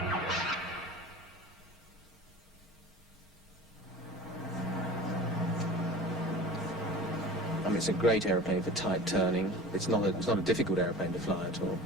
I mean, it's a great aeroplane for tight turning. It's not a difficult aeroplane to fly at all.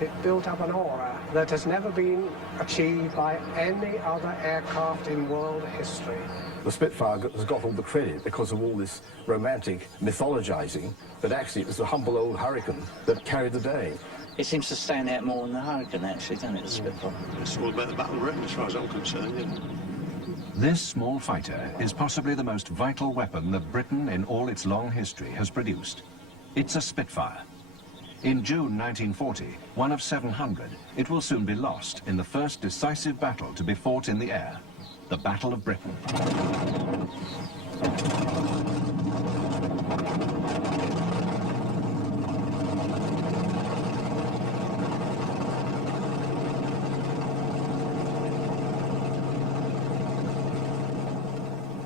It built up an aura that has never been achieved by any other aircraft in world history. The Spitfire has got all the credit because of all this romantic mythologizing, but actually it was the humble old Hurricane that carried the day. It seems to stand out more than the Hurricane, actually, doesn't it, the Spitfire? It's all about the Battle of Britain, as far as I'm concerned, yeah. This small fighter is possibly the most vital weapon that Britain in all its long history has produced. It's a Spitfire. In June 1940, one of 700, it will soon be lost in the first decisive battle to be fought in the air, the Battle of Britain.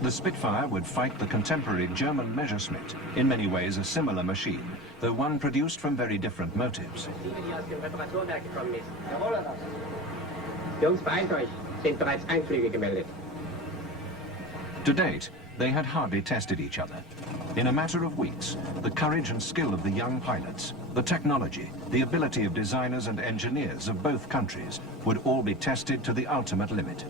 The Spitfire would fight the contemporary German Messerschmitt, in many ways a similar machine, though one produced from very different motives. To date, they had hardly tested each other. In a matter of weeks, the courage and skill of the young pilots, the technology, the ability of designers and engineers of both countries would all be tested to the ultimate limit.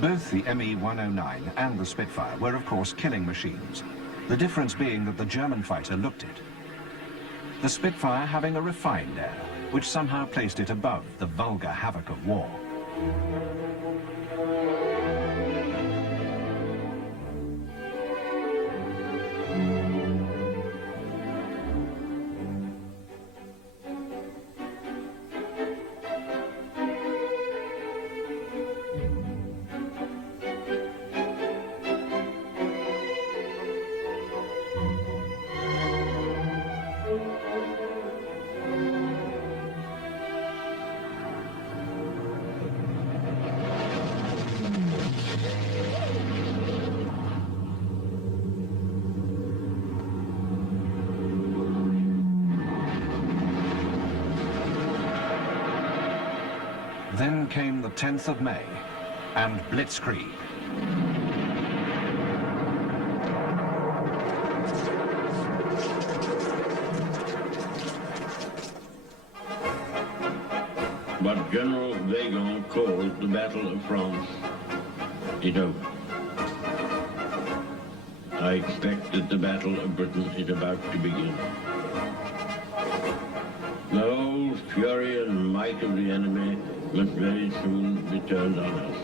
Both the Me-109 and the Spitfire were, of course, killing machines, the difference being that the German fighter looked it. The Spitfire having a refined air, which somehow placed it above the vulgar havoc of war. Then came the 10th of May and Blitzkrieg. What General Weygand called the Battle of France is over. I expect that the Battle of Britain is about to begin. The whole fury and might of the enemy must very soon be turned on us.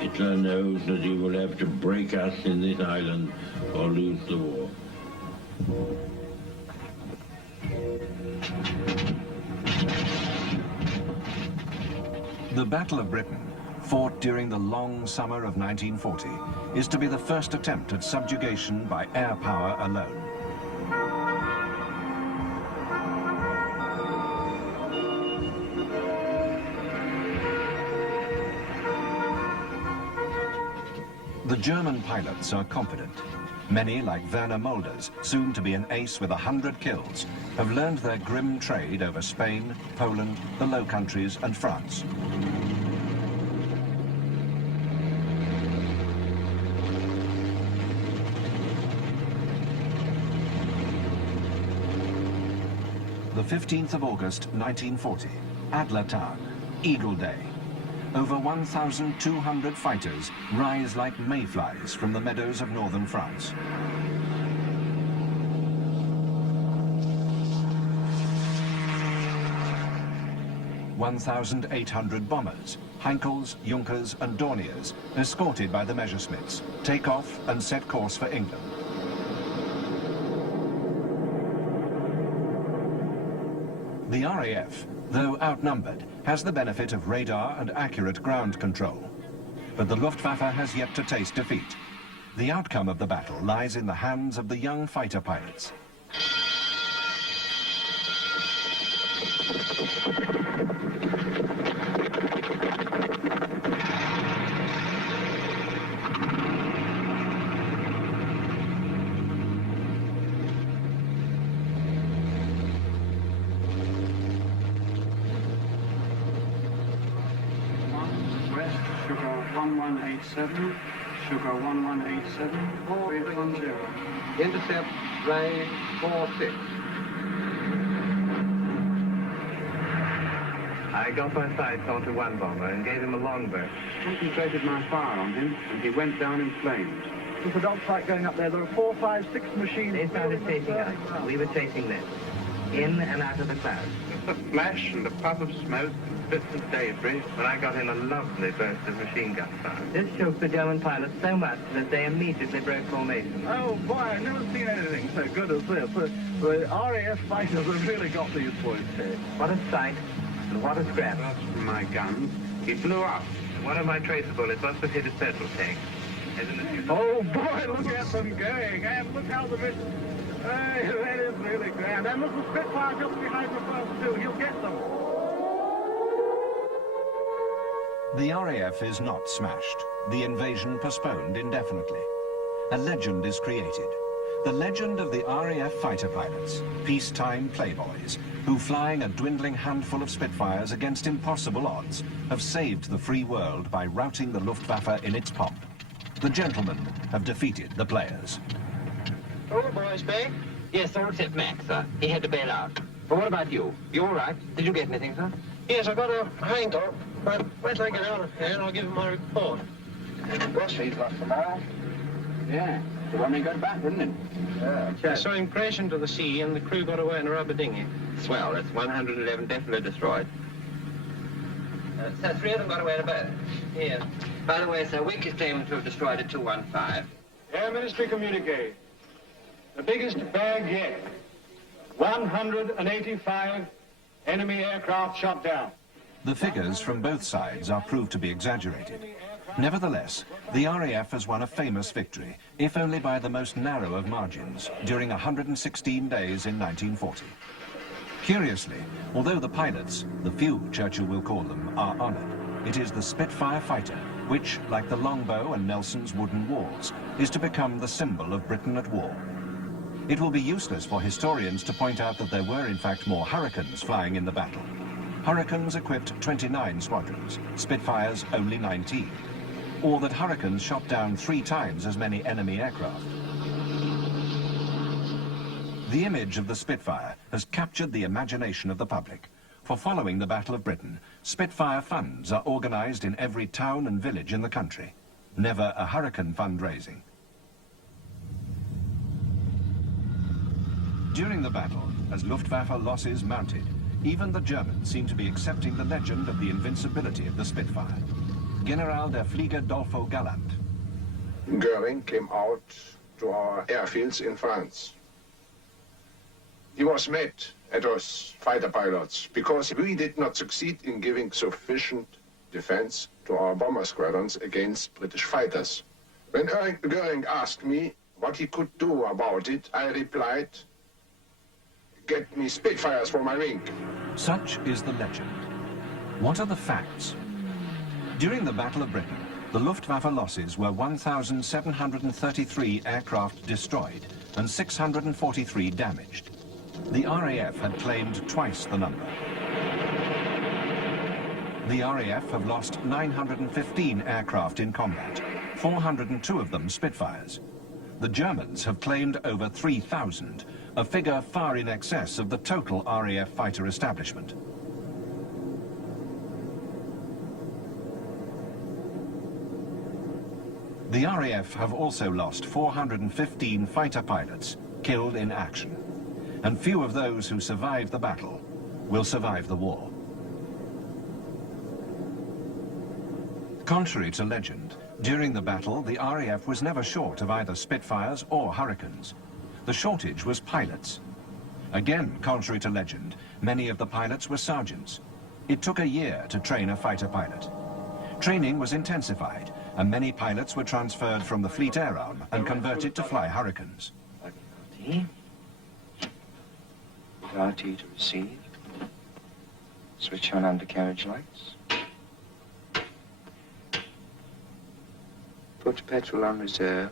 Hitler knows that he will have to break us in this island or lose the war. The Battle of Britain, fought during the long summer of 1940, is to be the first attempt at subjugation by air power alone. The German pilots are confident. Many, like Werner Mulders, soon to be an ace with 100 kills, have learned their grim trade over Spain, Poland, the Low Countries and France. The 15th of August, 1940, Adler Tag, Eagle Day. Over 1,200 fighters rise like mayflies from the meadows of northern France. (1,800 bombers, Heinkels, Junkers and Dorniers, escorted by the Messerschmitts, take off and set course for England. The RAF, though outnumbered, has the benefit of radar and accurate ground control. But the Luftwaffe has yet to taste defeat. The outcome of the battle lies in the hands of the young fighter pilots. 1187, sugar 1187, 4810. Intercept range 46. I got my sights onto one bomber and gave him a long burst. Concentrated my fire on him, and he went down in flames. There's a dogfight going up there. There are 4, 5, 6 machines. They started chasing us. We were chasing them. In and out of the clouds. A flash and a puff of smoke and bits of debris, When I got in a lovely burst of machine gun fire. This shook the German pilots so much that they immediately broke formation. Oh, boy, I've never seen anything so good as this. The RAF fighters have really got these boys here. What a sight and what a scrap. shots from my guns. He blew up. One of my tracer bullets must have hit his petrol tank. Oh, boy, look at them going. And look how the mission... Hey, that is really grand. And there's a Spitfire just behind the first two. He'll get them. The RAF is not smashed. The invasion postponed indefinitely. A legend is created. The legend of the RAF fighter pilots, peacetime playboys, who flying a dwindling handful of Spitfires against impossible odds, have saved the free world by routing the Luftwaffe in its pomp. The gentlemen have defeated the players. All the boys back? Yes, sir, except Max, sir. He had to bail out. But what about you? You all right? Did you get anything, sir? Yes, I got a hang up, but wait till I get out of here and I'll give him my report. Gosh, he's lost them all. Yeah. The one we got back, didn't it? I saw him crash into the sea and the crew got away in a rubber dinghy. Swell, that's 111 definitely destroyed. Sir, 3 of them got away in a boat. Here. By the way, sir, Wick is claiming to have destroyed a 215. Air Ministry communique. The biggest bag yet. 185 enemy aircraft shot down. The figures from both sides are proved to be exaggerated. Nevertheless, the RAF has won a famous victory, if only by the most narrow of margins, during 116 days in 1940. Curiously, although the pilots, the few Churchill will call them, are honoured, it is the Spitfire fighter which, like the longbow and Nelson's wooden walls, is to become the symbol of Britain at war. It will be useless for historians to point out that there were in fact more Hurricanes flying in the battle. Hurricanes equipped 29 squadrons, Spitfires only 19. Or that Hurricanes shot down 3 times as many enemy aircraft. The image of the Spitfire has captured the imagination of the public. For following the Battle of Britain, Spitfire funds are organised in every town and village in the country. Never a Hurricane fundraising. During the battle, as Luftwaffe losses mounted, even the Germans seem to be accepting the legend of the invincibility of the Spitfire. General der Flieger Dolfo Galland. Goering came out to our airfields in France. He was mad at us fighter pilots because we did not succeed in giving sufficient defense to our bomber squadrons against British fighters. When Goering asked me what he could do about it, I replied, "Get me Spitfires for my wing." Such is the legend. What are the facts? During the Battle of Britain, the Luftwaffe losses were 1,733 aircraft destroyed and 643 damaged. The RAF had claimed twice the number. The RAF have lost 915 aircraft in combat, 402 of them Spitfires. The Germans have claimed over 3,000, a figure far in excess of the total RAF fighter establishment. The RAF have also lost 415 fighter pilots killed in action, and few of those who survived the battle will survive the war. Contrary to legend, during the battle, the RAF was never short of either Spitfires or Hurricanes. The shortage was pilots. Again, contrary to legend, many of the pilots were sergeants. It took a year to train a fighter pilot. Training was intensified, and many pilots were transferred from the Fleet Air Arm and converted to fly Hurricanes. RT to receive. Switch on undercarriage lights. Put petrol on reserve.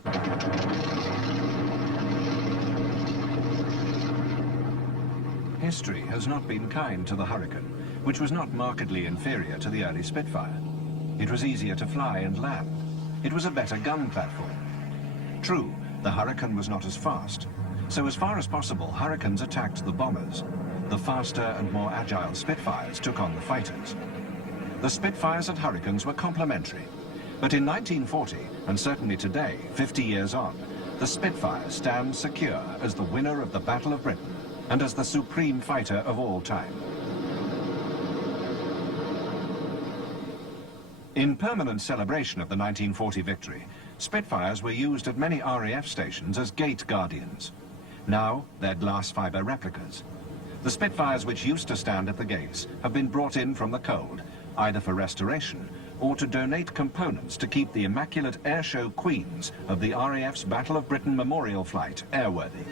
History has not been kind to the Hurricane, which was not markedly inferior to the early Spitfire. It was easier to fly and land. It was a better gun platform. True, the Hurricane was not as fast, so as far as possible, Hurricanes attacked the bombers. The faster and more agile Spitfires took on the fighters. The Spitfires and Hurricanes were complementary, but in 1940, and certainly today, 50 years on, the Spitfire stands secure as the winner of the Battle of Britain and as the supreme fighter of all time. In permanent celebration of the 1940 victory, Spitfires were used at many RAF stations as gate guardians. Now, they're glass fiber replicas. The Spitfires which used to stand at the gates have been brought in from the cold, either for restoration or to donate components to keep the immaculate airshow queens of the RAF's Battle of Britain memorial flight airworthy.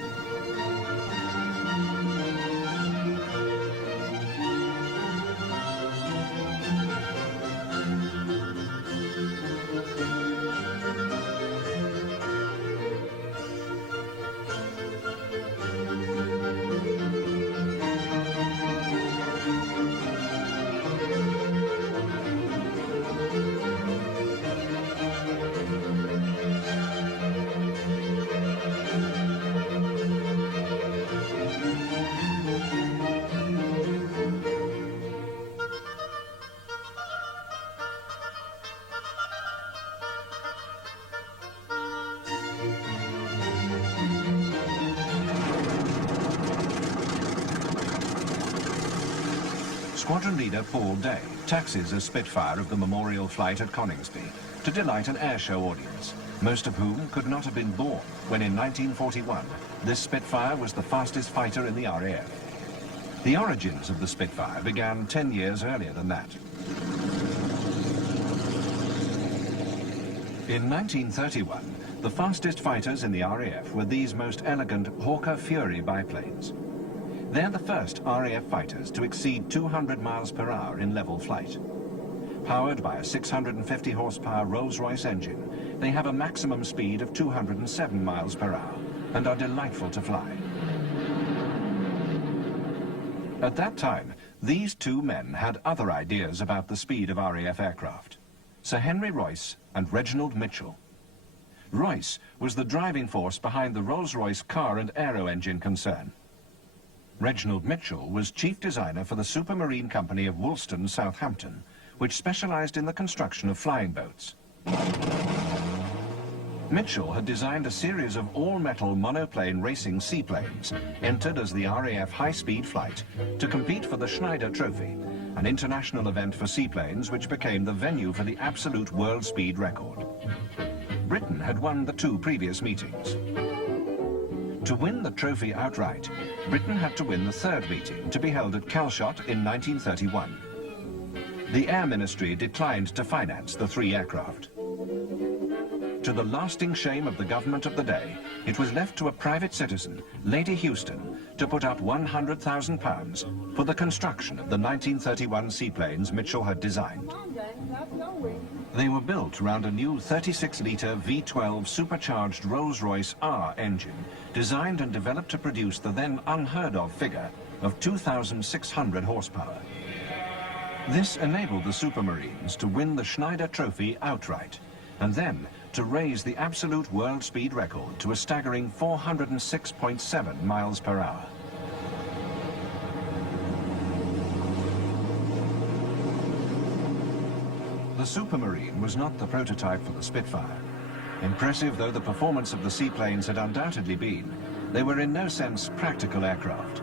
Squadron leader Paul Day taxis a Spitfire of the memorial flight at Coningsby to delight an airshow audience, most of whom could not have been born when in 1941 this Spitfire was the fastest fighter in the RAF. The origins of the Spitfire began 10 years earlier than that. In 1931, the fastest fighters in the RAF were these most elegant Hawker Fury biplanes. They're the first RAF fighters to exceed 200 miles per hour in level flight. Powered by a 650 horsepower Rolls-Royce engine, they have a maximum speed of 207 miles per hour and are delightful to fly. At that time, these two men had other ideas about the speed of RAF aircraft: Sir Henry Royce and Reginald Mitchell. Royce was the driving force behind the Rolls-Royce car and aero engine concern. Reginald Mitchell was chief designer for the Supermarine Company of Woolston, Southampton, which specialized in the construction of flying boats. Mitchell had designed a series of all-metal monoplane racing seaplanes, entered as the RAF high-speed flight to compete for the Schneider Trophy, an international event for seaplanes which became the venue for the absolute world speed record. Britain had won the two previous meetings. To win the trophy outright, Britain had to win the third meeting, to be held at Calshot in 1931. The Air Ministry declined to finance the three aircraft. To the lasting shame of the government of the day, it was left to a private citizen, Lady Houston, to put up £100,000 for the construction of the 1931 seaplanes Mitchell had designed. They were built around a new 36-litre V12 supercharged Rolls-Royce R engine, designed and developed to produce the then unheard-of figure of 2,600 horsepower. This enabled the Supermarines to win the Schneider Trophy outright, and then to raise the absolute world speed record to a staggering 406.7 miles per hour. The Supermarine was not the prototype for the Spitfire. Impressive though the performance of the seaplanes had undoubtedly been, they were in no sense practical aircraft.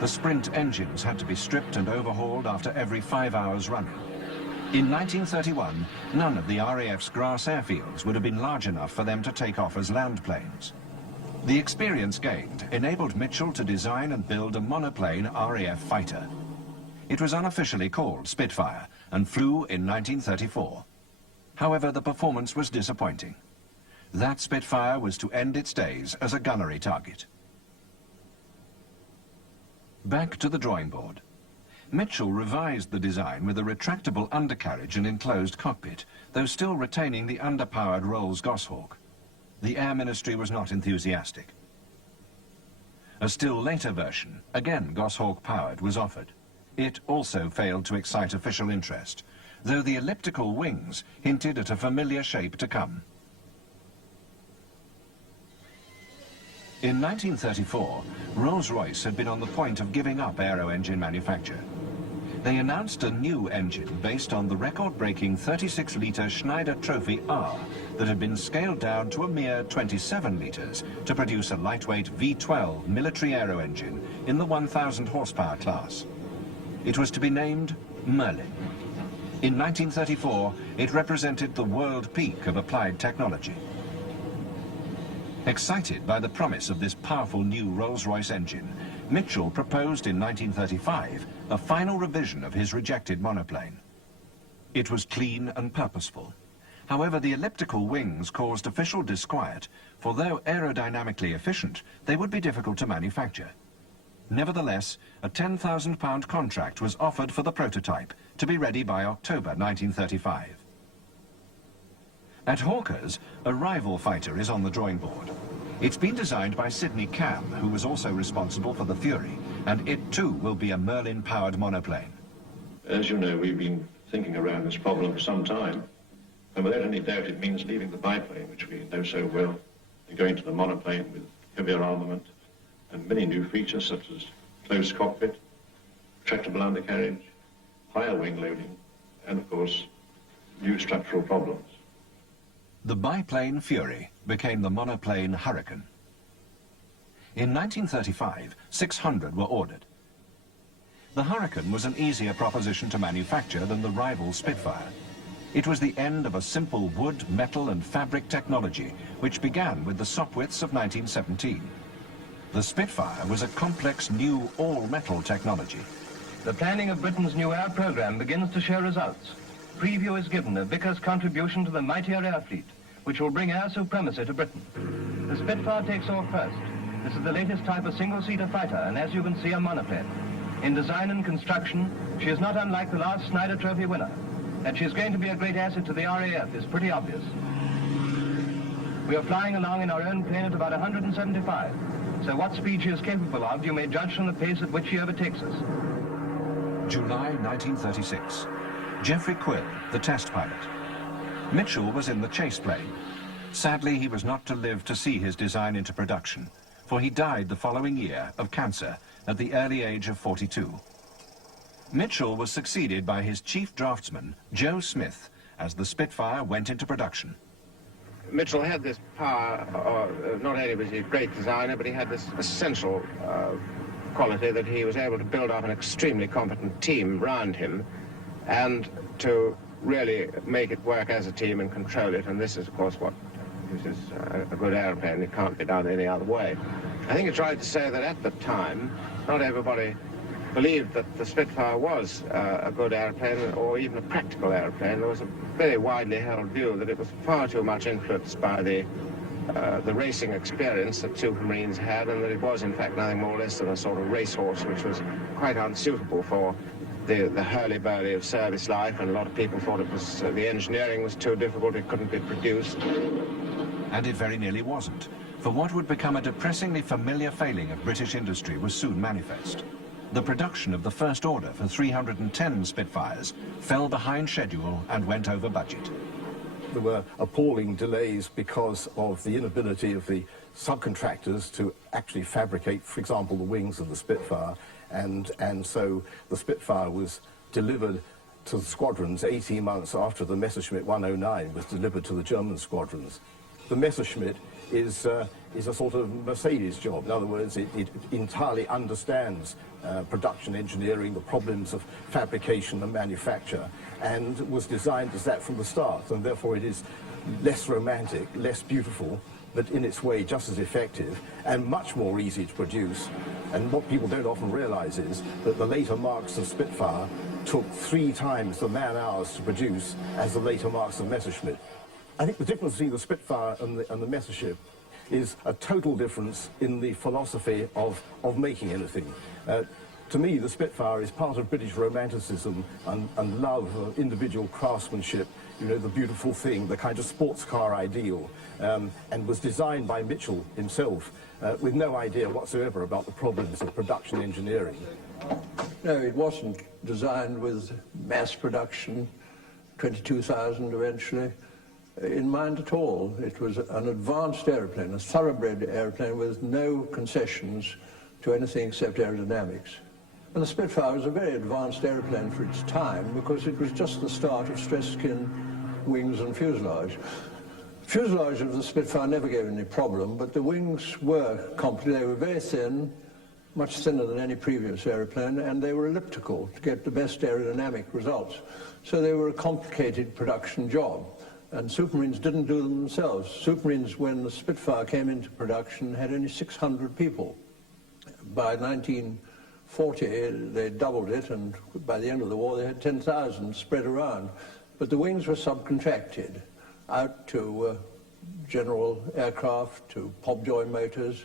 The Sprint engines had to be stripped and overhauled after every 5 hours running. In 1931, none of the RAF's grass airfields would have been large enough for them to take off as land planes. The experience gained enabled Mitchell to design and build a monoplane RAF fighter. It was unofficially called Spitfire and flew in 1934. However, the performance was disappointing. That Spitfire was to end its days as a gunnery target. Back to the drawing board. Mitchell revised the design with a retractable undercarriage and enclosed cockpit, though still retaining the underpowered Rolls Goshawk. The Air Ministry was not enthusiastic. A still later version, again Goshawk powered, was offered. It also failed to excite official interest. though the elliptical wings hinted at a familiar shape to come. In 1934, Rolls-Royce had been on the point of giving up aero-engine manufacture. They announced a new engine based on the record-breaking 36-litre Schneider Trophy R that had been scaled down to a mere 27 litres to produce a lightweight V12 military aero engine in the 1,000 horsepower class. It was to be named Merlin. In 1934, it represented the world peak of applied technology. Excited by the promise of this powerful new Rolls-Royce engine, Mitchell proposed in 1935 a final revision of his rejected monoplane. It was clean and purposeful. However, the elliptical wings caused official disquiet, for though aerodynamically efficient, they would be difficult to manufacture. Nevertheless, a £10,000 contract was offered for the prototype, to be ready by October 1935. At Hawker's, a rival fighter is on the drawing board. It's been designed by Sidney Cam, who was also responsible for the Fury, and it too will be a Merlin-powered monoplane. As you know, we've been thinking around this problem for some time, and without any doubt it means leaving the biplane, which we know so well, and going to the monoplane with heavier armament and many new features such as closed cockpit, retractable undercarriage, higher wing loading, and of course, new structural problems. The biplane Fury became the monoplane Hurricane. In 1935, 600 were ordered. The Hurricane was an easier proposition to manufacture than the rival Spitfire. It was the end of a simple wood, metal and fabric technology which began with the Sopwiths of 1917. The Spitfire was a complex new all-metal technology. The planning of Britain's new air program begins to show results. Preview is given of Vicker's contribution to the mightier air fleet, which will bring air supremacy to Britain. The Spitfire takes off first. This is the latest type of single-seater fighter, and as you can see, a monoplane. In design and construction, she is not unlike the last Schneider Trophy winner. That she is going to be a great asset to the RAF is pretty obvious. We are flying along in our own plane at about 175, so what speed she is capable of, you may judge from the pace at which she overtakes us. July 1936. Geoffrey Quill, the test pilot. Mitchell was in the chase plane. Sadly, he was not to live to see his design into production, for he died the following year of cancer at the early age of 42. Mitchell was succeeded by his chief draftsman, Joe Smith, as the Spitfire went into production. Mitchell had this power, not only was he a great designer, but he had this essential quality that he was able to build up an extremely competent team around him and to really make it work as a team and control it. And this is, of course, what this is a good airplane. It can't be done any other way. I think it's right to say that at the time, not everybody believed that the Spitfire was a good airplane or even a practical airplane. There was a very widely held view that it was far too much influenced by the racing experience that Supermarines had, and that it was, in fact, nothing more or less than a sort of racehorse which was quite unsuitable for the hurly-burly of service life, and a lot of people thought it was the engineering was too difficult, it couldn't be produced. And it very nearly wasn't, for what would become a depressingly familiar failing of British industry was soon manifest. The production of the first order for 310 Spitfires fell behind schedule and went over budget. There were appalling delays because of the inability of the subcontractors to actually fabricate, for example, the wings of the Spitfire, and so the Spitfire was delivered to the squadrons 18 months after the Messerschmitt 109 was delivered to the German squadrons. The Messerschmitt is a sort of Mercedes job. In other words, it entirely understands production engineering, the problems of fabrication and manufacture, and was designed as that from the start, and therefore it is less romantic, less beautiful, but in its way just as effective and much more easy to produce. And what people don't often realize is that the later marks of Spitfire took 3 times the man-hours to produce as the later marks of Messerschmitt. I think the difference between the Spitfire and the Messerschmitt is a total difference in the philosophy of making anything. To me, the Spitfire is part of British romanticism and love of individual craftsmanship, you know, the beautiful thing, the kind of sports car ideal, and was designed by Mitchell himself with no idea whatsoever about the problems of production engineering. No, it wasn't designed with mass production 22,000 eventually, in mind at all. It was an advanced aeroplane, a thoroughbred aeroplane with no concessions to anything except aerodynamics. And the Spitfire was a very advanced aeroplane for its time because it was just the start of stress skin wings and fuselage. Fuselage of the Spitfire never gave any problem, but the wings were complicated. They were very thin, much thinner than any previous aeroplane, and they were elliptical to get the best aerodynamic results. So they were a complicated production job, and Supermarines didn't do them themselves. Supermarines, when the Spitfire came into production, had only 600 people. By 1940, they doubled it, and by the end of the war, they had 10,000 spread around. But the wings were subcontracted out to General Aircraft, to Pobjoy Motors,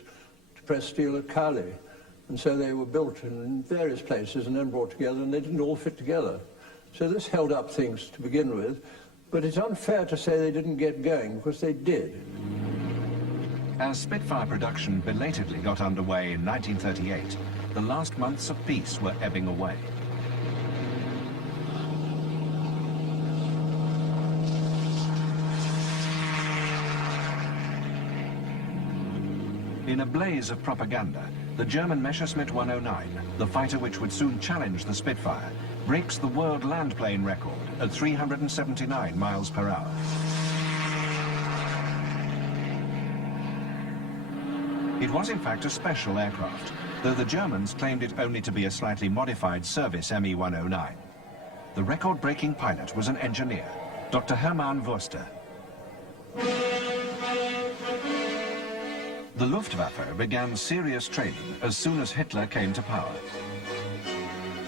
to Press Steel at Cowley. And so they were built in various places and then brought together, and they didn't all fit together. So this held up things to begin with, but it's unfair to say they didn't get going, because they did. As Spitfire production belatedly got underway in 1938, the last months of peace were ebbing away. In a blaze of propaganda, the German Messerschmitt 109, the fighter which would soon challenge the Spitfire, breaks the world landplane record at 379 miles per hour. It was in fact a special aircraft, though the Germans claimed it only to be a slightly modified service Me-109. The record-breaking pilot was an engineer, Dr. Hermann Wurster. The Luftwaffe began serious training as soon as Hitler came to power.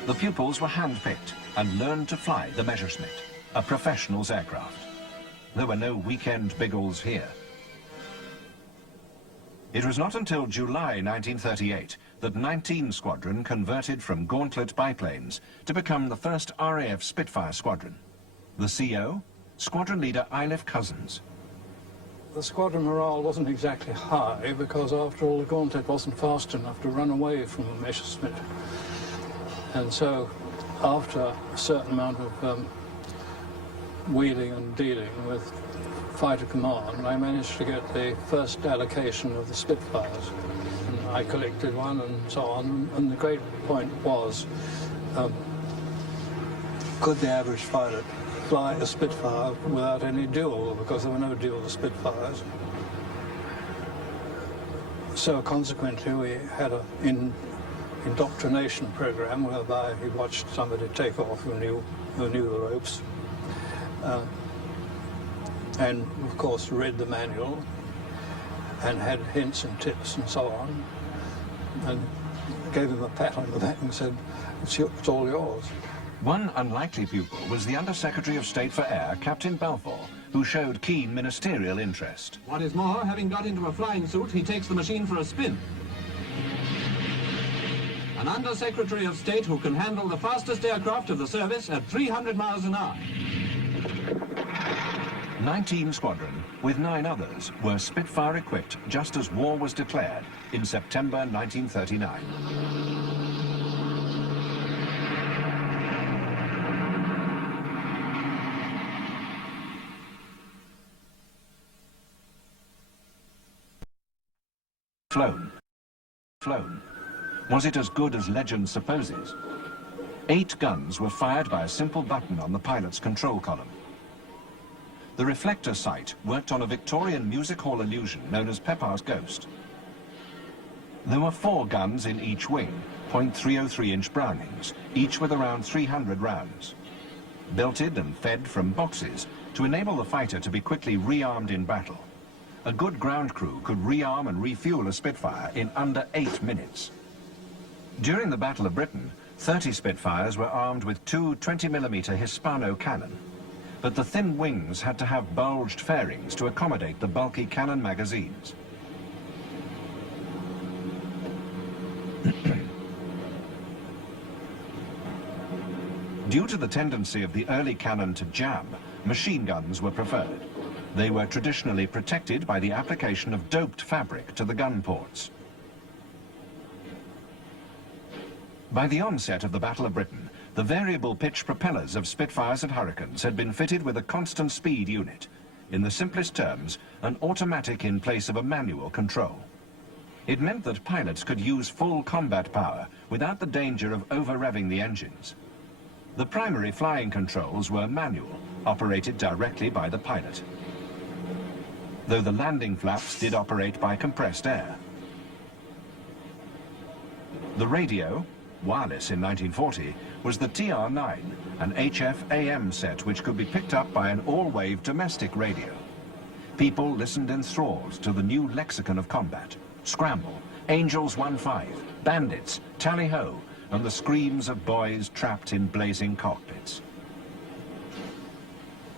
The pupils were handpicked and learned to fly the Messerschmitt, a professional's aircraft. There were no weekend biggles here. It was not until July 1938 that 19 Squadron converted from Gauntlet biplanes to become the first RAF Spitfire Squadron. The CO? Squadron leader Eilif Cousins. The squadron morale wasn't exactly high because, after all, the Gauntlet wasn't fast enough to run away from the Messerschmitt. And so, after a certain amount of wheeling and dealing with fighter command, I managed to get the first allocation of the Spitfires. And I collected one and so on. And the great point was, could the average pilot fly a Spitfire without any duel, because there were no dual Spitfires. So consequently we had an indoctrination program whereby he watched somebody take off who knew the ropes, and of course read the manual and had hints and tips and so on, and gave him a pat on the back and said, it's all yours. One unlikely pupil was the Under-Secretary of State for Air, Captain Balfour, who showed keen ministerial interest. What is more, having got into a flying suit, he takes the machine for a spin. An Under-Secretary of State who can handle the fastest aircraft of the service at 300 miles an hour. 19 Squadron, with 9 others, were Spitfire equipped just as war was declared in September 1939. Flown. Was it as good as legend supposes? 8 guns were fired by a simple button on the pilot's control column. The reflector sight worked on a Victorian music hall illusion known as Pepper's Ghost. There were 4 guns in each wing, .303-inch Brownings, each with around 300 rounds. Belted and fed from boxes to enable the fighter to be quickly rearmed in battle. A good ground crew could rearm and refuel a Spitfire in under 8 minutes. During the Battle of Britain, 30 Spitfires were armed with 2 20mm Hispano cannon, but the thin wings had to have bulged fairings to accommodate the bulky cannon magazines. Due to the tendency of the early cannon to jam, machine guns were preferred. They were traditionally protected by the application of doped fabric to the gun ports. By the onset of the Battle of Britain, The variable pitch propellers of Spitfires and Hurricanes had been fitted with a constant speed unit. In the simplest terms, an automatic in place of a manual control. It meant that pilots could use full combat power without the danger of over-revving the engines. The primary flying controls were manual, operated directly by the pilot, though the landing flaps did operate by compressed air. The radio, wireless in 1940, was the TR-9, an HF AM set which could be picked up by an all-wave domestic radio. People listened enthralled to the new lexicon of combat: scramble, Angels 1-5, bandits, tally-ho, and the screams of boys trapped in blazing cockpits.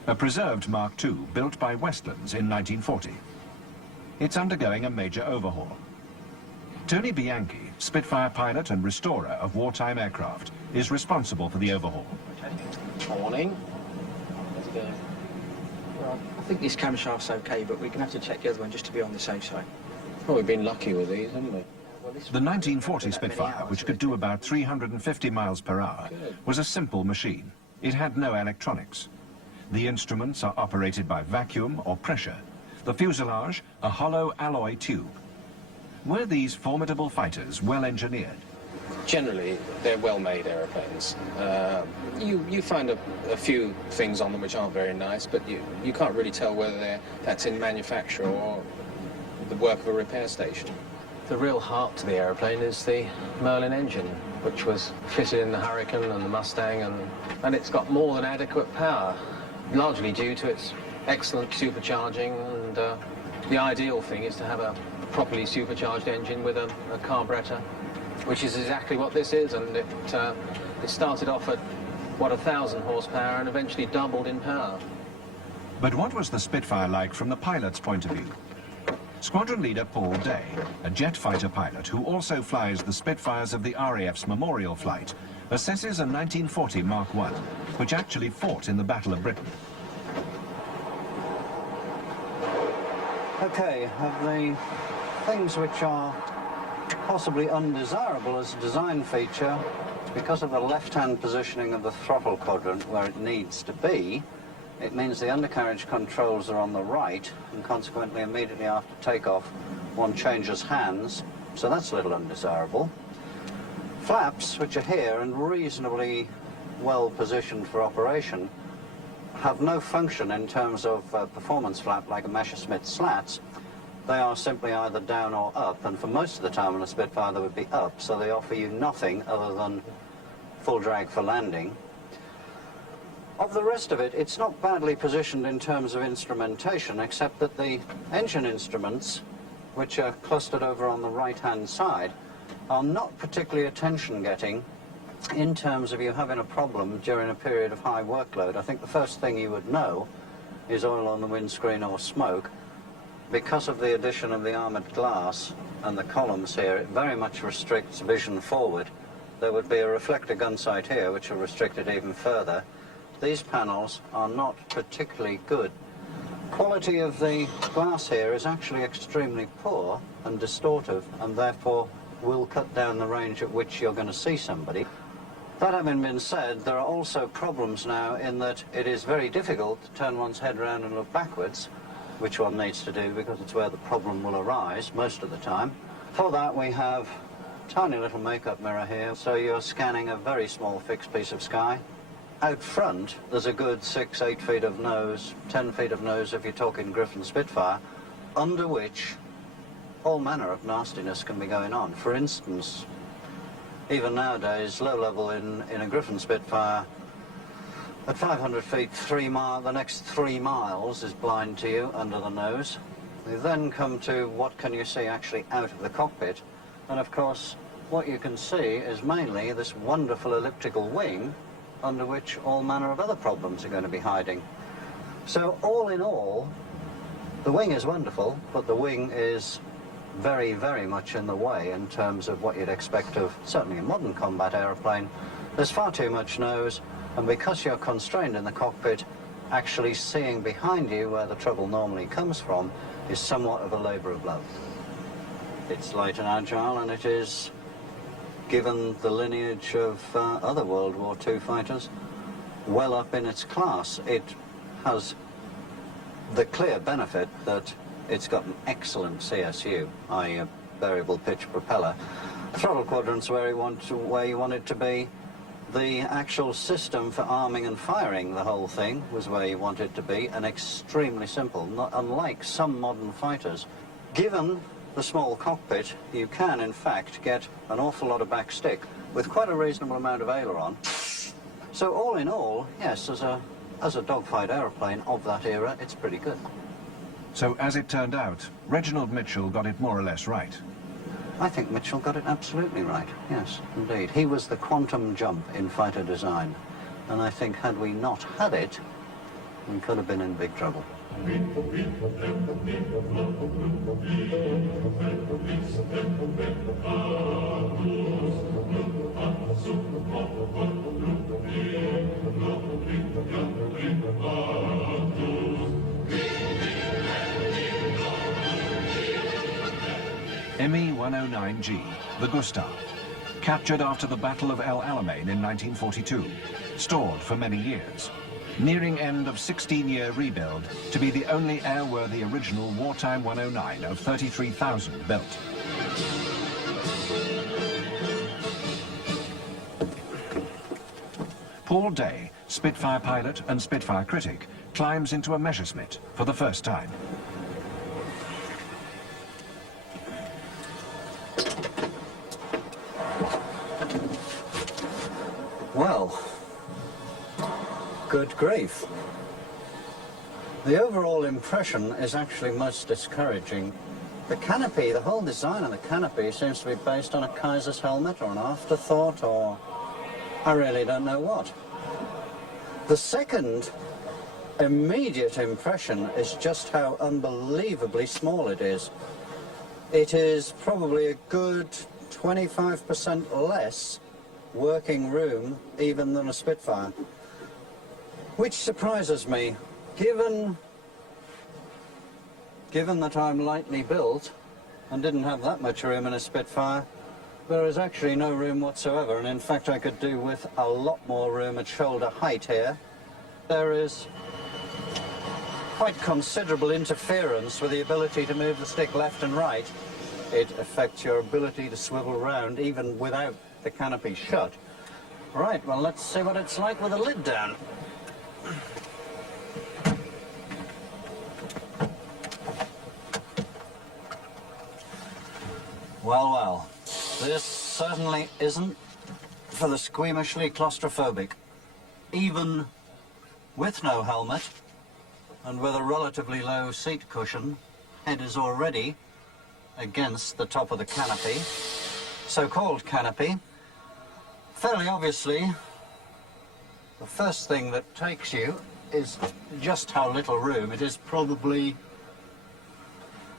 A preserved Mark II built by Westlands in 1940. It's undergoing a major overhaul. Tony Bianchi, Spitfire pilot and restorer of wartime aircraft, is responsible for the overhaul. Morning. How's it going? Well, I think this camshaft's okay, but we're going to have to check the other one just to be on the safe side. Well, we've been lucky with these, haven't we? The 1940 Spitfire, which could do about 350 miles per hour, was a simple machine. It had no electronics. The instruments are operated by vacuum or pressure. The fuselage, a hollow alloy tube. Were these formidable fighters well engineered? Generally, they're well-made aeroplanes. You find a few things on them which aren't very nice, but you can't really tell whether that's in manufacture or the work of a repair station. The real heart to the aeroplane is the Merlin engine, which was fitted in the Hurricane and the Mustang, and it's got more than adequate power, largely due to its excellent supercharging, and the ideal thing is to have a properly supercharged engine with a carburetor, which is exactly what this is, and it started off at, what, 1,000 horsepower and eventually doubled in power. But what was the Spitfire like from the pilot's point of view? Squadron leader Paul Day, a jet fighter pilot who also flies the Spitfires of the RAF's Memorial Flight, assesses a 1940 Mark I, which actually fought in the Battle of Britain. Okay, of the things which are possibly undesirable as a design feature, because of the left-hand positioning of the throttle quadrant where it needs to be, it means the undercarriage controls are on the right, and consequently immediately after takeoff one changes hands, so that's a little undesirable. Flaps, which are here and reasonably well positioned for operation, have no function in terms of performance flap like a Messerschmitt slats. They are simply either down or up, and for most of the time on a Spitfire they would be up, so they offer you nothing other than full drag for landing. Of the rest of it, it's not badly positioned in terms of instrumentation, except that the engine instruments, which are clustered over on the right-hand side, are not particularly attention-getting in terms of you having a problem during a period of high workload. I think the first thing you would know is oil on the windscreen or smoke. Because of the addition of the armoured glass and the columns here, it very much restricts vision forward. There would be a reflector gun sight here, which will restrict it even further. These panels are not particularly good. Quality of the glass here is actually extremely poor and distortive, and therefore will cut down the range at which you're going to see somebody. That having been said, there are also problems now in that it is very difficult to turn one's head around and look backwards, which one needs to do because it's where the problem will arise most of the time. For that we have a tiny little makeup mirror here, so you're scanning a very small fixed piece of sky. Out front, there's a good 6-8 feet of nose, 10 feet of nose if you're talking Griffon Spitfire, under which all manner of nastiness can be going on. For instance, even nowadays, low level in a Griffon Spitfire, at 500 feet, the next 3 miles is blind to you under the nose. You then come to what can you see actually out of the cockpit, and of course what you can see is mainly this wonderful elliptical wing under which all manner of other problems are going to be hiding. So all in all, the wing is wonderful, but the wing is very, very much in the way in terms of what you'd expect of certainly a modern combat aeroplane. There's far too much nose, and because you're constrained in the cockpit, actually seeing behind you where the trouble normally comes from is somewhat of a labour of love. It's light and agile, and it is given the lineage of other World War II fighters, well up in its class. It has the clear benefit that it's got an excellent CSU, i.e. a variable pitch propeller. Throttle quadrants where you want it to be. The actual system for arming and firing the whole thing was where you want it to be, and extremely simple. Not unlike some modern fighters. Given the small cockpit, you can in fact get an awful lot of back stick with quite a reasonable amount of aileron. So all in all, yes, as a dogfight aeroplane of that era, it's pretty good. So as it turned out, Reginald Mitchell got it more or less right. I think Mitchell got it absolutely right, yes, indeed. He was the quantum jump in fighter design, and I think had we not had it, we could have been in big trouble. ME-109G, the Gustav, captured after the Battle of El Alamein in 1942, stored for many years, nearing end of 16-year rebuild to be the only airworthy original wartime 109 of 33,000 built. Paul Day, Spitfire pilot and Spitfire critic, climbs into a Messerschmitt for the first time. Well, good grief. The overall impression is actually most discouraging. The canopy, the whole design of the canopy seems to be based on a Kaiser's helmet or an afterthought or I really don't know what. The second immediate impression is just how unbelievably small it is. It is probably a good 25% less working room even than a Spitfire, which surprises me, given that I'm lightly built and didn't have that much room in a Spitfire. There is actually no room whatsoever, and in fact I could do with a lot more room at shoulder height here. There is quite considerable interference with the ability to move the stick left and right. It affects your ability to swivel round even without the canopy shut. Right, well, let's see what it's like with the lid down. Well, well, this certainly isn't for the squeamishly claustrophobic. Even with no helmet and with a relatively low seat cushion, head is already against the top of the canopy, so-called canopy. Fairly obviously, the first thing that takes you is just how little room. It is probably,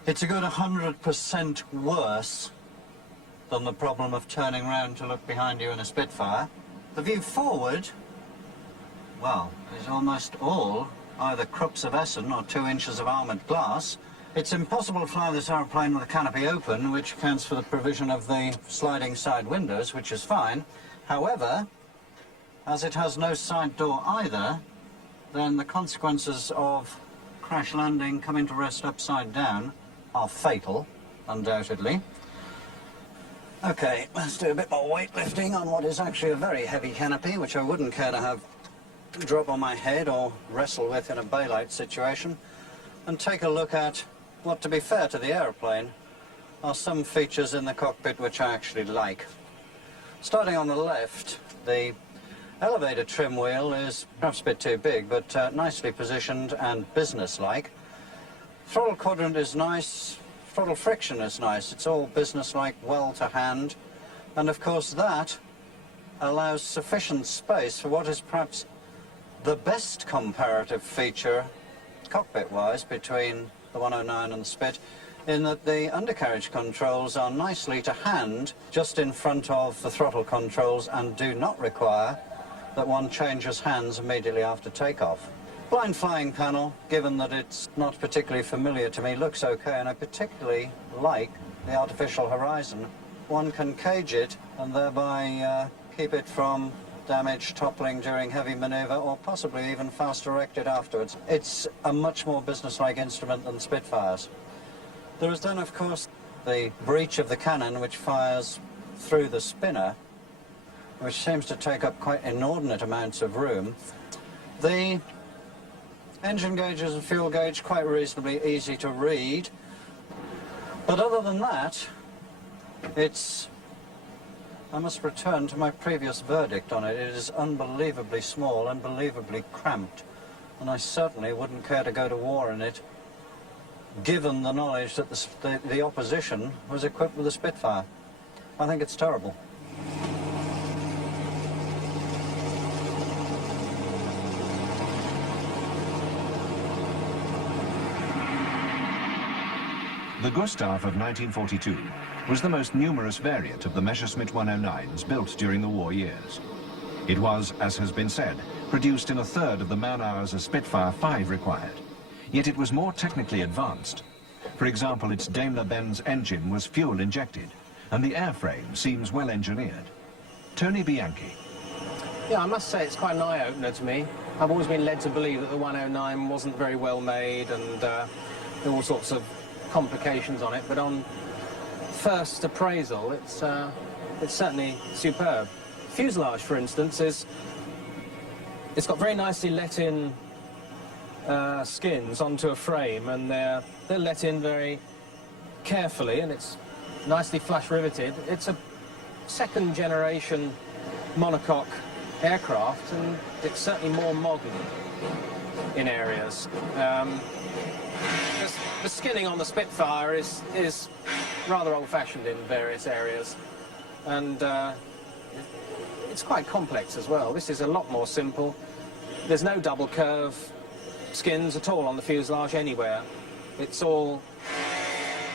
it's a good 100% worse than the problem of turning round to look behind you in a Spitfire. The view forward, well, is almost all either Krupps of Essen or 2 inches of armoured glass. It's impossible to fly this aeroplane with the canopy open, which accounts for the provision of the sliding side windows, which is fine. However, as it has no side door either, then the consequences of crash landing coming to rest upside down are fatal, undoubtedly. Okay, let's do a bit more weightlifting on what is actually a very heavy canopy, which I wouldn't care to have drop on my head or wrestle with in a baylight situation, and take a look at what, to be fair to the aeroplane, are some features in the cockpit which I actually like. Starting on the left, the elevator trim wheel is perhaps a bit too big, but nicely positioned and businesslike. Throttle quadrant is nice, throttle friction is nice, it's all businesslike, well to hand, and of course that allows sufficient space for what is perhaps the best comparative feature cockpit-wise between the 109 and the Spit, in that the undercarriage controls are nicely to hand just in front of the throttle controls and do not require that one changes hands immediately after takeoff. Blind flying panel, given that it's not particularly familiar to me, looks okay, and I particularly like the artificial horizon one can cage it and thereby keep it from damage, toppling during heavy manoeuvre, or possibly even fast-direct it afterwards. It's a much more business-like instrument than Spitfires. There is then, of course, the breech of the cannon, which fires through the spinner, which seems to take up quite inordinate amounts of room. The engine gauges and fuel gauge, quite reasonably easy to read. But other than that, it's... I must return to my previous verdict on it. It is unbelievably small, unbelievably cramped, and I certainly wouldn't care to go to war in it, given the knowledge that the opposition was equipped with a Spitfire. I think it's terrible. The Gustav of 1942 was the most numerous variant of the Messerschmitt 109s built during the war years. It was, as has been said, produced in a third of the man-hours a Spitfire 5 required. Yet it was more technically advanced. For example, its Daimler-Benz engine was fuel-injected, and the airframe seems well-engineered. Tony Bianchi. Yeah, I must say it's quite an eye-opener to me. I've always been led to believe that the 109 wasn't very well made, and there were all sorts of complications on it, but on first appraisal, it's certainly superb. Fuselage, for instance, it's got very nicely let-in skins onto a frame, and they're let in very carefully, and it's nicely flush riveted. It's a second-generation monocoque aircraft, and it's certainly more modern in areas. The skinning on the Spitfire is rather old-fashioned in various areas, and it's quite complex as well. This is a lot more simple. There's no double curve skins at all on the fuselage anywhere. It's all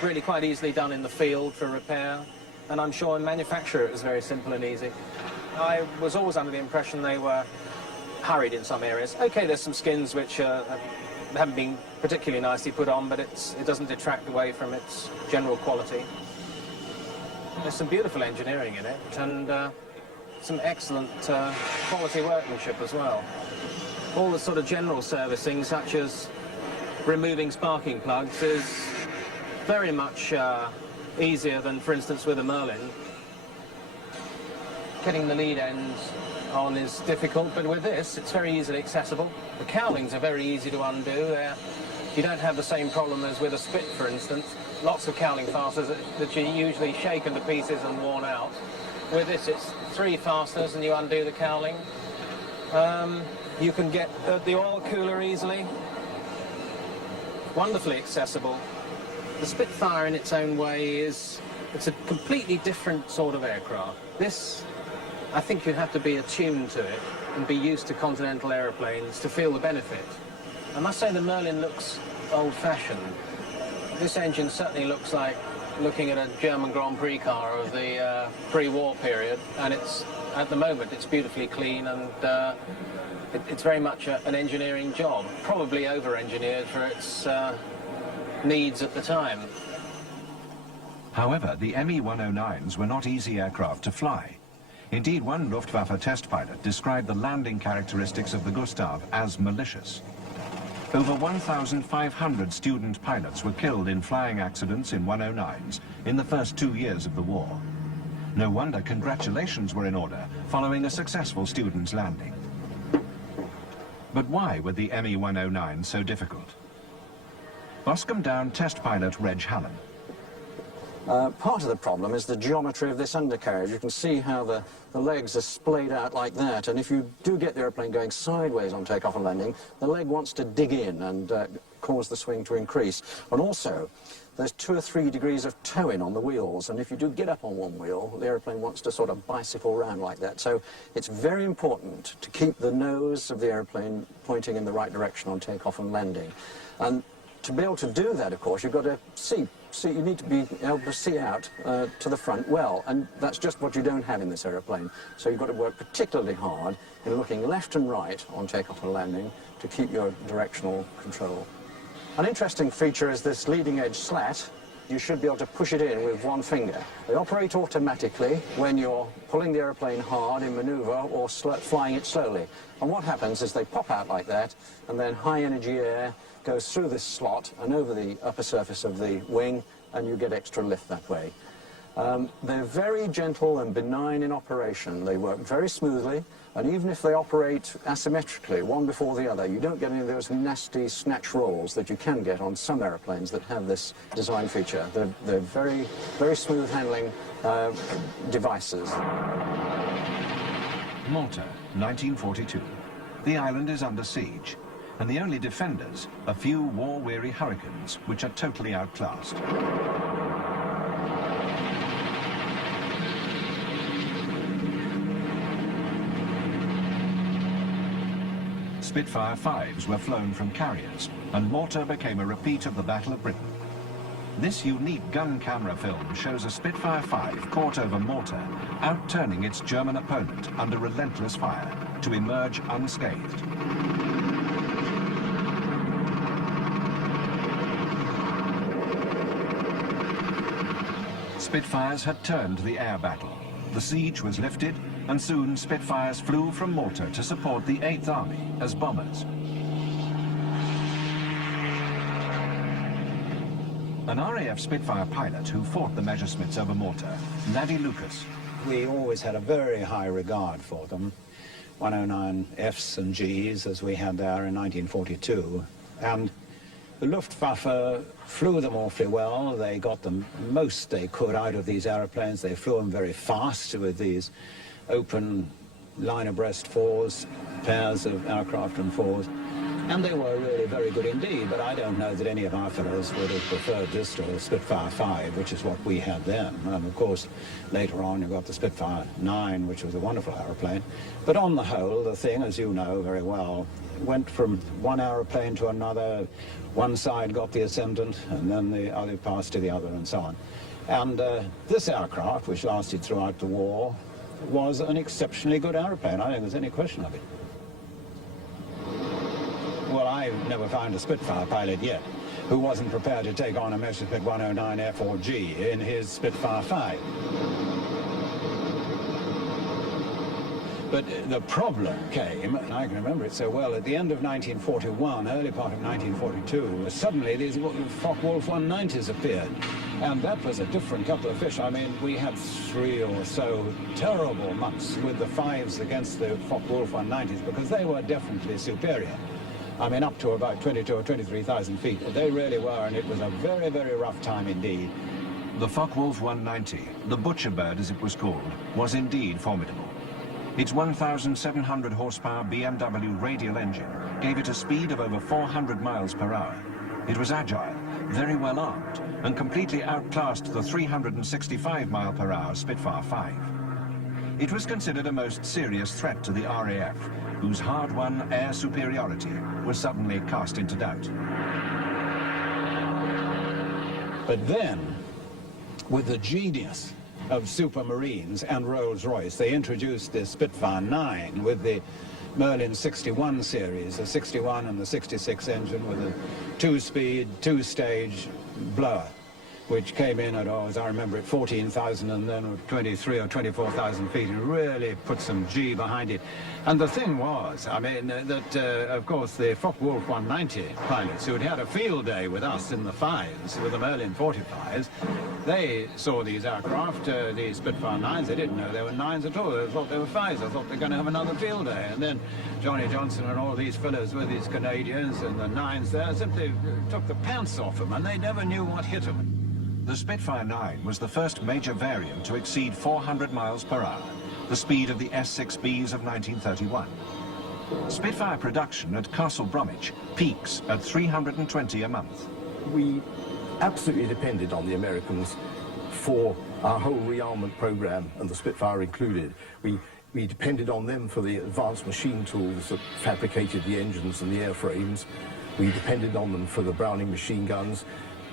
really quite easily done in the field for repair, and I'm sure in manufacture it was very simple and easy. I was always under the impression they were hurried in some areas. Okay, there's some skins which haven't been particularly nicely put on, but it doesn't detract away from its general quality. There's some beautiful engineering in it, and some excellent quality workmanship as well. All the sort of general servicing, such as removing sparking plugs, is very much easier than, for instance, with a Merlin. Getting the lead ends on is difficult, but with this, it's very easily accessible. The cowlings are very easy to undo. You don't have the same problem as with a Spit, for instance. Lots of cowling fasteners that you usually shaken to pieces and worn out. With this, it's 3 fasteners and you undo the cowling. You can get the oil cooler easily. Wonderfully accessible. The Spitfire in its own way it's a completely different sort of aircraft. This, I think you'd have to be attuned to it and be used to continental aeroplanes to feel the benefit. I must say the Merlin looks old-fashioned. This engine certainly looks like looking at a German Grand Prix car of the pre-war period, and at the moment it's beautifully clean, and it's very much an engineering job, probably over-engineered for its needs at the time. However, the Me-109s were not easy aircraft to fly. Indeed, one Luftwaffe test pilot described the landing characteristics of the Gustav as malicious. Over 1,500 student pilots were killed in flying accidents in 109s in the first 2 years of the war. No wonder congratulations were in order following a successful student's landing. But why were the Me-109 so difficult? Boscombe Down test pilot Reg Hallam. Part of the problem is the geometry of this undercarriage. You can see how the legs are splayed out like that, and if you do get the airplane going sideways on takeoff and landing, the leg wants to dig in and cause the swing to increase. And also, there's 2 or 3 degrees of toe-in on the wheels, and if you do get up on one wheel, the airplane wants to sort of bicycle around like that. So it's very important to keep the nose of the airplane pointing in the right direction on takeoff and landing. And to be able to do that, of course, you've got to see. You need to be able to see out to the front well, and that's just what you don't have in this aeroplane. So you've got to work particularly hard in looking left and right on takeoff and landing to keep your directional control. An interesting feature is this leading edge slat. you should be able to push it in with one finger. They operate automatically when you're pulling the aeroplane hard in maneuver or flying it slowly. And what happens is they pop out like that, and then high energy air goes through this slot and over the upper surface of the wing, and you get extra lift that way. They're very gentle and benign in operation. They work very smoothly, and even if they operate asymmetrically, one before the other, you don't get any of those nasty snatch rolls that you can get on some aeroplanes that have this design feature. They're very, very smooth handling devices. Malta, 1942. The island is under siege, and the only defenders, a few war-weary hurricanes, which are totally outclassed. Spitfire 5s were flown from carriers, and Malta became a repeat of the Battle of Britain. This unique gun camera film shows a Spitfire 5 caught over Malta, outturning its German opponent under relentless fire to emerge unscathed. Spitfires had turned the air battle. The siege was lifted, and soon Spitfires flew from Malta to support the 8th Army as bombers. An RAF Spitfire pilot who fought the Messerschmitts over Malta, Laddie Lucas. We always had a very high regard for them, 109 Fs and Gs as we had there in 1942, and the Luftwaffe flew them awfully well. They got the most they could out of these aeroplanes. They flew them very fast with these open line abreast fours, pairs of aircraft and fours. And they were really very good indeed, but I don't know that any of our fellows would have preferred this to a Spitfire 5, which is what we had then. And of course, later on you got the Spitfire 9, which was a wonderful aeroplane. But on the whole, the thing, as you know very well, went from one aeroplane to another. One side got the ascendant, and then the other passed to the other, and so on. And this aircraft, which lasted throughout the war, was an exceptionally good aeroplane. I don't think there's any question of it. Well, I've never found a Spitfire pilot yet who wasn't prepared to take on a Messerschmitt 109 F or G in his Spitfire 5. But the problem came, and I can remember it so well, at the end of 1941, early part of 1942, suddenly these Focke-Wulf 190s appeared. And that was a different couple of fish. I mean, we had 3 or so terrible months with the 5s against the Focke-Wulf 190s because they were definitely superior. I mean, up to about 22 or 23,000 feet. They really were, and it was a very, very rough time indeed. The Focke-Wulf 190, the butcher bird as it was called, was indeed formidable. Its 1,700 horsepower BMW radial engine gave it a speed of over 400 miles per hour. It was agile, very well armed, and completely outclassed the 365 mile per hour Spitfire 5. It was considered a most serious threat to the RAF, whose hard-won air superiority was suddenly cast into doubt. But then, with the genius of Supermarines and Rolls-Royce, they introduced the Spitfire 9 with the Merlin 61 series, the 61 and the 66 engine with a 2-speed, 2-stage blower, which came in at, as I remember it, 14,000 and then 23 or 24,000 feet, and really put some G behind it. And the thing was, I mean, that, of course, the Focke-Wulf 190 pilots who had had a field day with us in the 5s, with the Merlin 45s, they saw these aircraft, these Spitfire 9s, they didn't know they were 9s at all, they thought they were 5s, they thought they were going to have another field day. And then Johnny Johnson and all these fellows with these Canadians and the 9s there simply took the pants off them, and they never knew what hit them. The Spitfire 9 was the first major variant to exceed 400 miles per hour, the speed of the S6Bs of 1931. Spitfire production at Castle Bromwich peaks at 320 a month. We absolutely depended on the Americans for our whole rearmament program, and the Spitfire included. We depended on them for the advanced machine tools that fabricated the engines and the airframes. We depended on them for the Browning machine guns.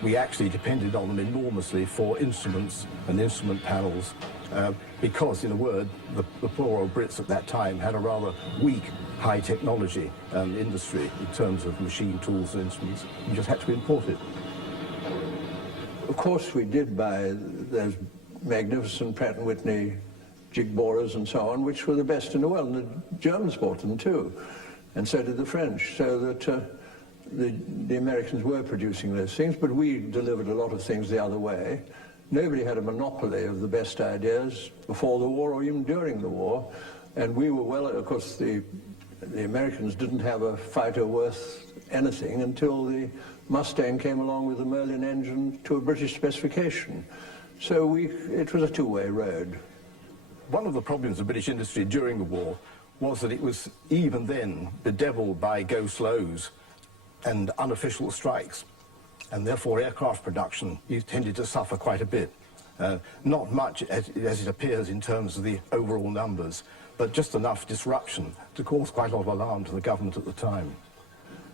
We actually depended on them enormously for instruments and instrument panels because, in a word, the poor old Brits at that time had a rather weak high technology industry in terms of machine tools and instruments. You just had to import it. Of course we did buy those magnificent Pratt & Whitney jig borers and so on, which were the best in the world, and the Germans bought them too, and so did the French, so that the Americans were producing those things, but we delivered a lot of things the other way. Nobody had a monopoly of the best ideas before the war or even during the war, and we were well, of course, the Americans didn't have a fighter worth anything until the Mustang came along with the Merlin engine to a British specification. So it was a two-way road. One of the problems of British industry during the war was that it was even then bedeviled by go-slows and unofficial strikes, and therefore aircraft production tended to suffer quite a bit. Not much as it appears in terms of the overall numbers, but just enough disruption to cause quite a lot of alarm to the government at the time.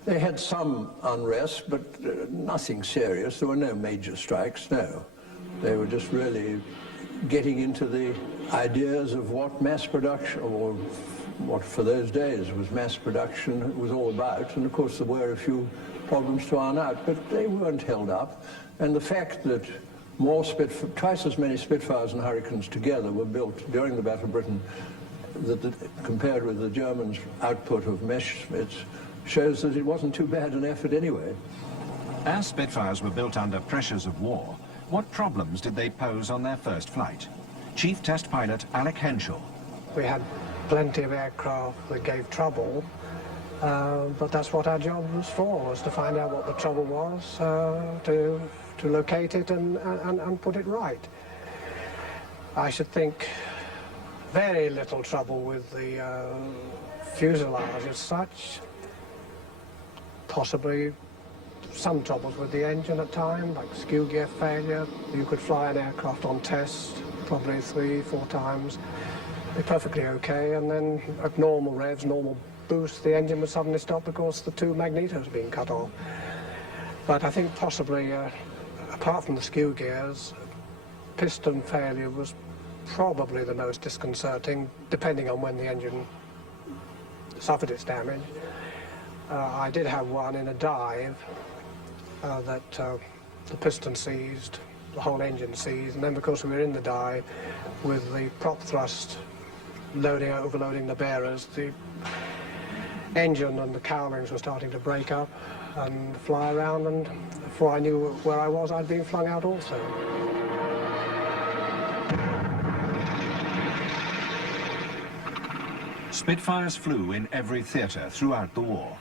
They had some unrest, but nothing serious. There were no major strikes, no. They were just really getting into the ideas of what mass production, or what for those days was mass production, was all about. And of course there were a few problems to iron out, but they weren't held up. And the fact that twice as many Spitfires and Hurricanes together were built during the Battle of Britain, compared with the Germans' output of Messerschmitts, shows that it wasn't too bad an effort anyway. As Spitfires were built under pressures of war, what problems did they pose on their first flight? Chief Test Pilot Alec Henschel. We had plenty of aircraft that gave trouble, but that's what our job was for, was to find out what the trouble was, to locate it and put it right. I should think very little trouble with the fuselage as such. Possibly some troubles with the engine at times, like skew gear failure. You could fly an aircraft on test probably 3-4 times, be perfectly okay, and then at normal revs, normal boost, the engine would suddenly stop because the two magnetos being cut off. But I think possibly, apart from the skew gears, piston failure was probably the most disconcerting, depending on when the engine suffered its damage. I did have one in a dive that the piston seized, the whole engine seized, and then because we were in the dive with the prop thrust overloading the bearers, the engine and the cowlings were starting to break up and fly around, and before I knew where I was, I'd been flung out also. Spitfires flew in every theatre throughout the war.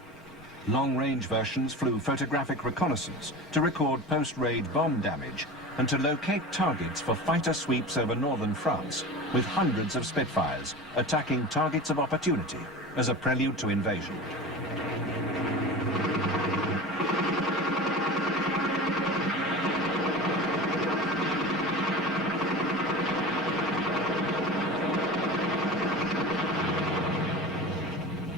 Long-range versions flew photographic reconnaissance to record post-raid bomb damage and to locate targets for fighter sweeps over northern France, with hundreds of Spitfires attacking targets of opportunity as a prelude to invasion.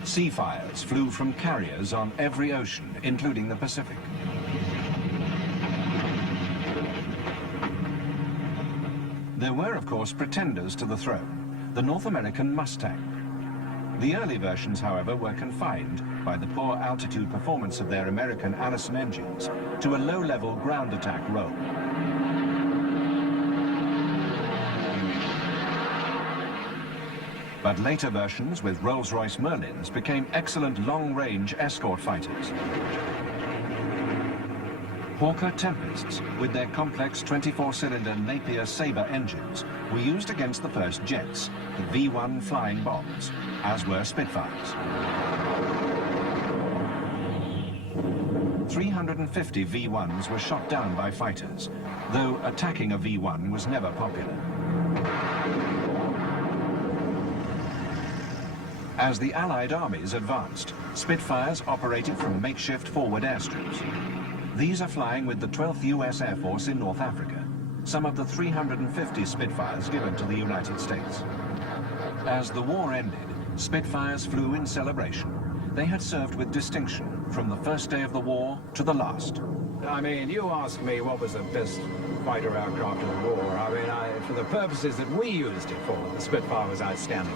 Seafires flew from carriers on every ocean, including the Pacific. There were, of course, pretenders to the throne, the North American Mustang. The early versions, however, were confined by the poor altitude performance of their American Allison engines to a low-level ground attack role. But later versions with Rolls-Royce Merlins became excellent long-range escort fighters. Hawker Tempests, with their complex 24-cylinder Napier Sabre engines, were used against the first jets, the V-1 flying bombs, as were Spitfires. 350 V-1s were shot down by fighters, though attacking a V-1 was never popular. As the Allied armies advanced, Spitfires operated from makeshift forward airstrips. These are flying with the 12th US Air Force in North Africa, some of the 350 Spitfires given to the United States. As the war ended, Spitfires flew in celebration. They had served with distinction from the first day of the war to the last. I mean, you ask me what was the best fighter aircraft of the war. I mean, for the purposes that we used it for, the Spitfire was outstanding.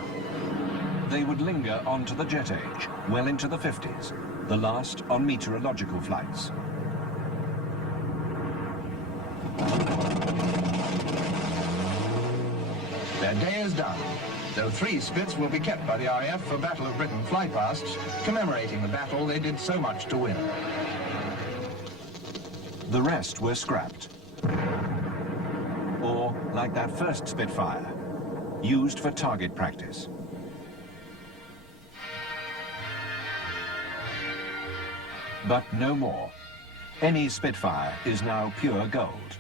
They would linger onto the jet age, well into the 50s, the last on meteorological flights. Their day is done, though 3 Spits will be kept by the RAF for Battle of Britain flypasts, commemorating the battle they did so much to win. The rest were scrapped. Or, like that first Spitfire, used for target practice. But no more. Any Spitfire is now pure gold.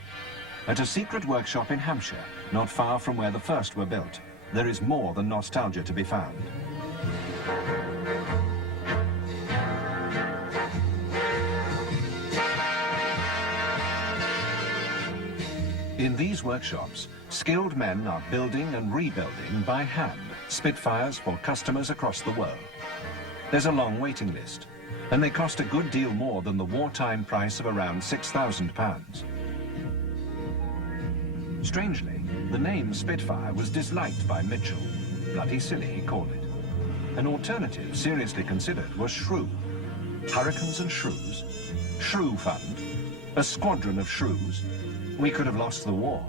At a secret workshop in Hampshire, not far from where the first were built, there is more than nostalgia to be found. In these workshops, skilled men are building and rebuilding by hand Spitfires for customers across the world. There's a long waiting list, and they cost a good deal more than the wartime price of around £6,000. Strangely, the name Spitfire was disliked by Mitchell. Bloody silly, he called it. An alternative seriously considered was Shrew. Hurricanes and Shrews? Shrew Fund? A squadron of Shrews? We could have lost the war.